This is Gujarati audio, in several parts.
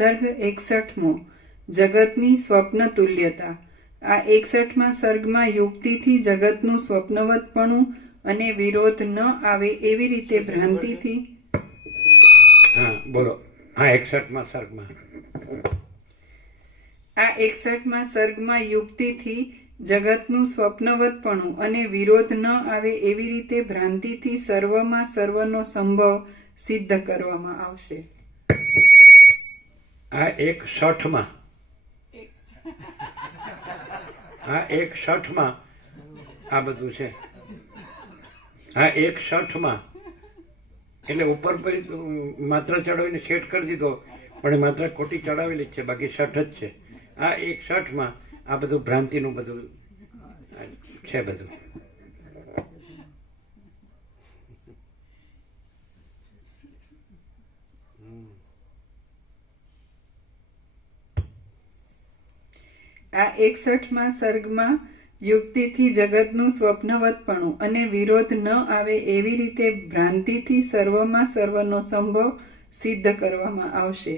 સર્ગ 61મો જગતની સ્વપ્ન તુલ્યતા। આ 61મા સર્ગમાં યુક્તિથી જગતનું સ્વપ્નવતપણું અને વિરોધ ન આવે એવી રીતે ભ્રાંતિથી હા બોલો। હા 61મા સર્ગમાં આ 61મા સર્ગમાં યુક્તિથી જગતનું સ્વપ્નવતપણું અને વિરોધ ન આવે એવી રીતે ભ્રાંતિથી સર્વમાં સર્વનો સંભવ સિદ્ધ કરવામાં આવશે। આ 61માં આ 61માં આ બધું છે। આ 61માં એટલે ઉપર માત્ર ચડાવીને સેટ કરી દીધો, પણ માત્ર ખોટી ચડાવેલી જ છે, બાકી 60 જ છે। આ 61માં આ બધું ભ્રાંતિનું બધું છે બધું। આ 61મા સર્ગમાં યુક્તિથી જગતનું સ્વપ્નવતપણું અને વિરોધ ન આવે એવી રીતે ભ્રાંતિથી સર્વમાં સર્વનો સંભવ સિદ્ધ કરવામાં આવશે।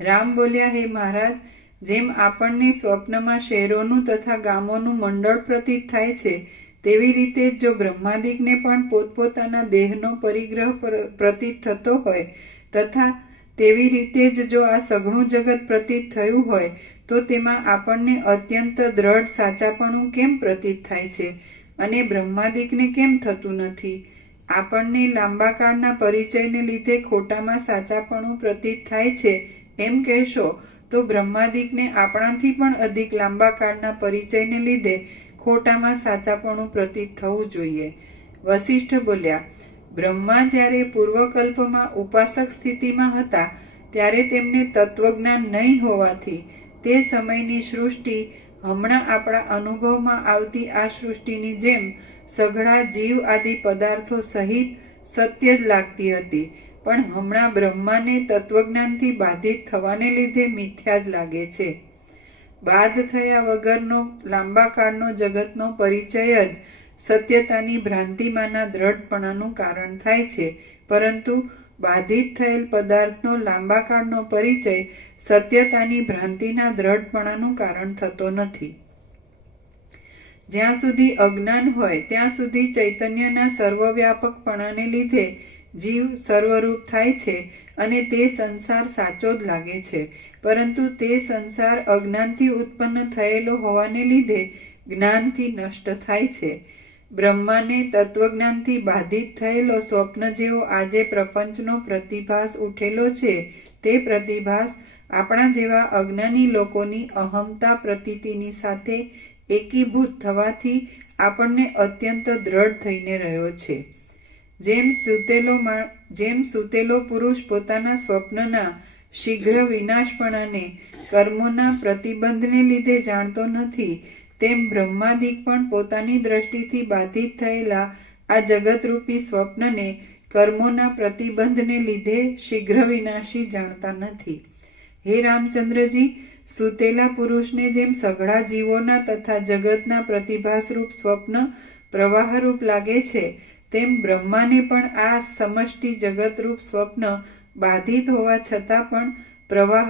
રામ બોલ્યા, હે મહારાજ, જેમ આપણને સ્વપ્નમાં શહેરોનું તથા ગામોનું મંડળ પ્રતીત થાય છે, તેવી રીતે જો બ્રહ્માદિકને પણ પોતપોતાના દેહનો પરિગ્રહ પ્રતીત થતો હોય તથા તેવી રીતે જ જો આ સઘળું જગત પ્રતીત થયું હોય તો તેમાં આપણને અત્યંત દ્રઢ સાચાપણું કેમ પ્રતીત થાય છે અને બ્રહ્માદિકને કેમ થતું નથી? આપણને લાંબા કાળના પરિચયને લીધે ખોટામાં સાચાપણું પ્રતીત થાય છે એમ કહેશો તો બ્રહ્માદિકને આપણાથી પણ અધિક લાંબા કાળના પરિચયને લીધે ખોટામાં સાચાપણું પ્રતીત થવું જોઈએ। વશિષ્ઠ બોલ્યા, બ્રહ્મા જ્યારે પૂર્વકલ્પમાં ઉપાસક સ્થિતિમાં હતા ત્યારે તેમને તત્વજ્ઞાન નહીં હોવાથી તે સમયની સૃષ્ટિ હમણાં આપણા અનુભવમાં આવતી આ સૃષ્ટિની જેમ સઘળા જીવ આદિ પદાર્થો સહિત સત્ય જ લાગતી હતી, પણ હમણાં બ્રહ્માને તત્વજ્ઞાનથી બાધિત થવાને લીધે મિથ્યા જ લાગે છે। બાધ થયા વગરનો લાંબા કાળનો જગતનો પરિચય જ સત્યતાની ભ્રાંતિમાંના દ્રઢપણાનું કારણ થાય છે, પરંતુ બાધિત થયેલ પદાર્થનો લાંબા કાળનો પરિચય સત્યતાની ભ્રાંતિના દ્રઢપણાનું કારણ થતો નથી। જ્યાં સુધી અજ્ઞાન હોય ત્યાં સુધી ચૈતન્યના સર્વવ્યાપકપણાને લીધે જીવ સર્વરૂપ થાય છે અને તે સંસાર સાચો જ લાગે છે, પરંતુ તે સંસાર અજ્ઞાનથી ઉત્પન્ન થયેલો હોવાને લીધે જ્ઞાનથી નષ્ટ થાય છે। બ્રહ્માને તત્વજ્ઞાનથી બાધિત થયેલો સ્વપ્ન જેવો આજે પ્રપંચનો પ્રતિભાસ ઉઠેલો છે, તે પ્રતિભાસ આપણા જેવા અજ્ઞાની લોકોની અહમતા પ્રતીતિની સાથે એકીભૂત થવાથી આપણને અત્યંત દ્રઢ થઈને રહ્યો છે। જેમ સૂતેલો પુરુષ પોતાના સ્વપ્નના શીઘ્ર વિનાશપણાને કર્મોના પ્રતિબંધને લીધે જાણતો નથી, તેમ બ્રહ્માદિક પણ પોતાની દ્રષ્ટિથી બાધિત થયેલા આ જગતરૂપી સ્વપ્નને કર્મોના પ્રતિબંધને લીધે શીઘ્ર વિનાશી જાણતા નથી। હે રામચંદ્રજી, સૂતેલા પુરુષને જેમ સઘળા જીવોના તથા જગતના પ્રતિભાસરૂપ સ્વપ્ન પ્રવાહરૂપ લાગે છે, તેમ બ્રહ્માને પણ આ સમષ્ટિ જગતરૂપ સ્વપ્ન બાધિત હોવા છતાં પણ પ્રવાહ